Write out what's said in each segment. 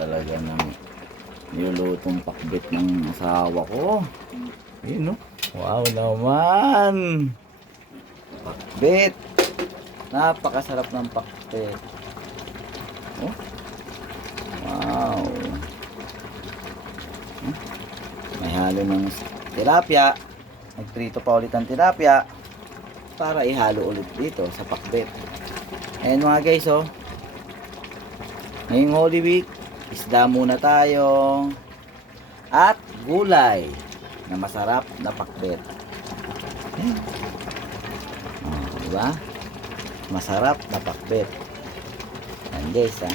talaga ng nilulutong pakbit ng asawa ko. Yun, no? Wow naman! Pakbit! Napakasarap ng pakbit. Oh. Wow! May halo ng tilapia. Nagprito pa ulit ang tilapia para ihalo ulit dito sa pakbit. Ayan mga guys, oh. Ngayong Holy Week, isda muna tayo at gulay na masarap na pakbit. Oh, diba? Masarap na pakbit. Ayan guys, ha.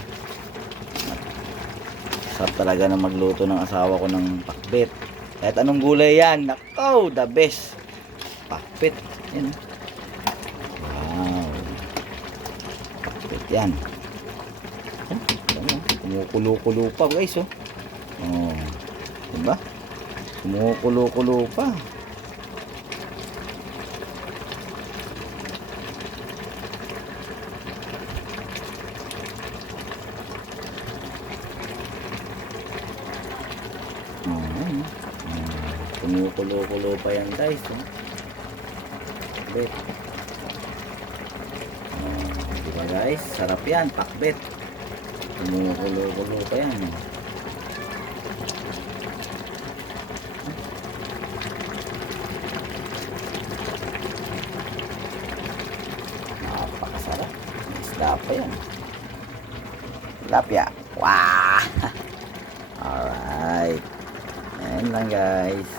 Sarap talaga na magluto ng asawa ko ng pakbit. Kahit anong gulay yan, nako, the best. Pakbit. Ayan. Wow. Pakbit yan. Kumukulo-kulo pa guys, oh. Oh. Diba? Kumukulo-kulo pa. Kumukulo-kulo pa yan guys, oh. Pakbit. Oh, diba guys? Sarap yan, pakbit. Kumukulo-kulo pa yan. Napakasarap. Isda pa yan. Tilapia. Wow! Alright. Ayan lang guys.